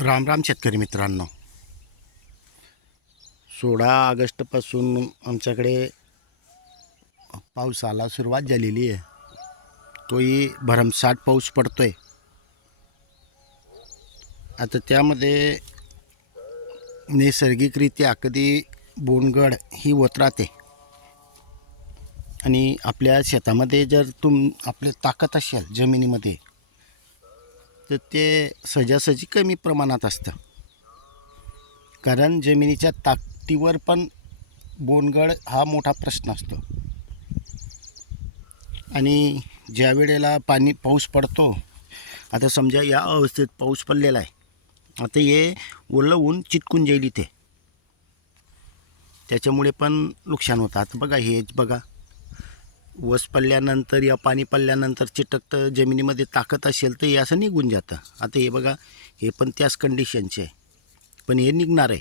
राम राम शेतकरी मित्रांनो. सोळा ऑगस्टपासून आमच्याकडे पावसाला सुरुवात झालेली आहे. तोही भरमसाठ पाऊस पडतो आहे आता त्यामध्ये नैसर्गिकरित्या कधी बोनगड ही होत राहते. आणि आपल्या शेतामध्ये जर तुम आपले ताकद असेल जमिनीमध्ये तर ते सहजासहजी कमी प्रमाणात असतं. कारण जमिनीच्या ताकदीवर पण बोनगड हा मोठा प्रश्न असतो. आणि ज्या वेळेला पाणी पाऊस पडतो आता समजा या अवस्थेत पाऊस पडलेला आहे आता हे ओलं ऊन चिटकून जाईल इथे. त्याच्यामुळे पण नुकसान होतं. आता बघा हेच बघा. वस पडल्यानंतर या पाणी पडल्यानंतर चिटकतं जमिनीमध्ये ताकद असेल तर हे असं निघून जातं. आता हे बघा हे पण त्याच कंडिशनचे आहे. पण हे निघणार आहे.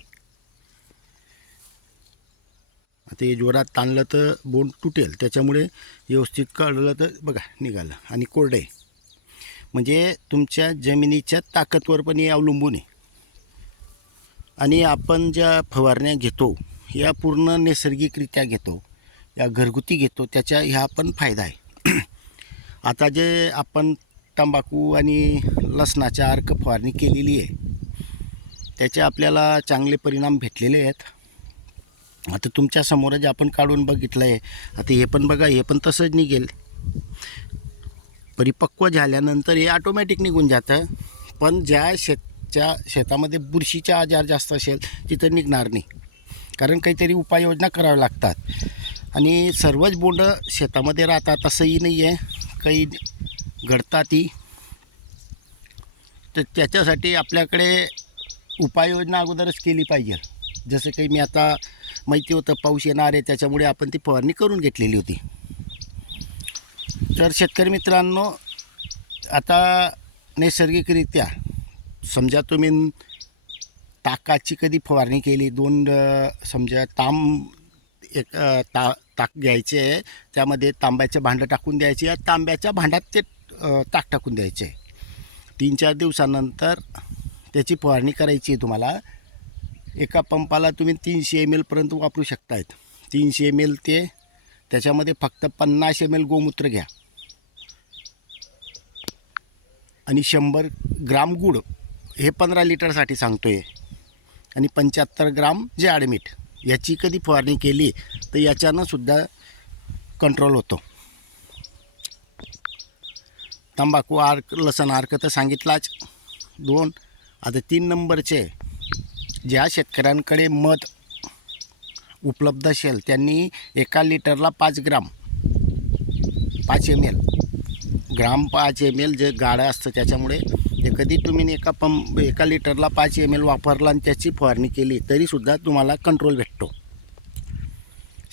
आता हे जोरात ताणलं तर बोंड तुटेल. त्याच्यामुळे व्यवस्थित काढलं तर बघा निघालं. आणि कोरडं आहे. म्हणजे तुमच्या जमिनीच्या ताकदवर पण हे अवलंबून आहे. आणि आपण ज्या फवारण्या घेतो या पूर्ण नैसर्गिकरित्या घेतो. या घरगुती घेतो त्याच्या ह्या पण फायदा आहे. आता जे आपण तंबाखू आणि लसणाच्या अर्क फवारणी केलेली आहे त्याचे आपल्याला चांगले परिणाम भेटलेले आहेत. आता तुमच्यासमोर जे आपण काढून बघितलं आहे आता हे पण बघा हे पण तसंच निघेल. परिपक्व झाल्यानंतर हे ऑटोमॅटिक निघून जातं. पण ज्या शेतच्या शेतामध्ये बुरशीचा आजार जास्त असेल तिथं निघणार नाही. कारण काहीतरी उपाययोजना कराव्या लागतात. आणि सर्वच बोंड शेतामध्ये राहतात असंही नाही आहे. काही घडतातही तर त्याच्यासाठी आपल्याकडे उपाययोजना अगोदरच केली पाहिजे. जसं काही मी आता माहिती होतं पाऊस येणार आहे त्याच्यामुळे आपण ती फवारणी करून घेतलेली होती. तर शेतकरी मित्रांनो आता नैसर्गिकरित्या समजा तुम्ही ताकाची कधी फवारणी केली दोन समजा ताम एक ता ताक घ्यायचे त्यामध्ये तांब्याचे भांडं टाकून द्यायचे. या तांब्याच्या भांड्यात ते ताक टाकून द्यायचे. तीन चार दिवसानंतर त्याची फवारणी करायची आहे तुम्हाला. एका पंपाला तुम्ही तीनशे एम एलपर्यंत वापरू शकतायत. तीनशे एम एल ते त्याच्यामध्ये फक्त पन्नास एम एल गोमूत्र घ्या. आणि शंभर ग्राम गुड हे पंधरा लिटरसाठी सांगतो आहे आणि पंच्याहत्तर ग्राम जाडमीठ याची कधी फवारणी केली तर याच्यानं सुद्धा कंट्रोल होतो. तंबाखू आर्क लसण आर्क तर सांगितलाच. दोन आता तीन नंबरचे ज्या शेतकऱ्यांकडे मध उपलब्ध असेल त्यांनी एका लिटरला पाच ग्राम पाच एम एल ग्राम पाच एम एल जे गाडं असतं त्याच्यामुळे ते कधी तुम्ही एका पंप एका लिटरला पाच एम एल वापरला आणि त्याची फवारणी केली तरीसुद्धा तुम्हाला कंट्रोल भेटतो.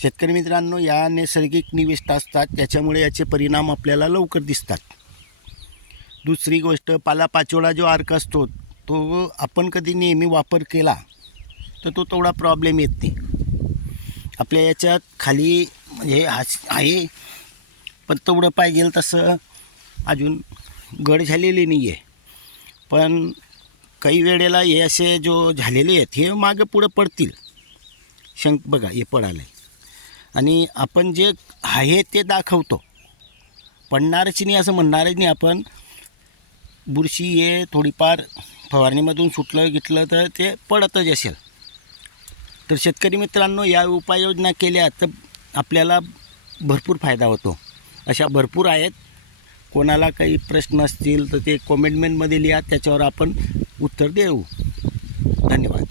शेतकरी मित्रांनो या नैसर्गिक निविष्ट असतात त्याच्यामुळे याचे परिणाम आपल्याला लवकर दिसतात. दुसरी गोष्ट पालापाचोळा जो अर्क असतो तो आपण कधी नेहमी वापर केला तर तो तेवढा प्रॉब्लेम येत नाही. आपल्या याच्यात खाली म्हणजे आहे पण तेवढं पाहिजे तसं अजून गड झालेली नाही आहे पण काही वेळेला हे असे जो झालेले आहेत हे मागे पुढं पडतील. शंक बघा हे पडालं आहे आणि आपण जे आहे ते दाखवतो. पडणारच नाही असं म्हणणारच नाही आपण. बुरशी हे थोडीफार फवारणीमधून सुटलं घेतलं तर ते पडतच असेल. तर शेतकरी मित्रांनो या उपाययोजना केल्या तर आपल्याला भरपूर फायदा होतो. अशा भरपूर आहेत. कोणाला काही प्रश्न असतील तर ते कॉमेंटमेंटमध्ये लिहा त्याच्यावर आपण उत्तर देऊ. धन्यवाद.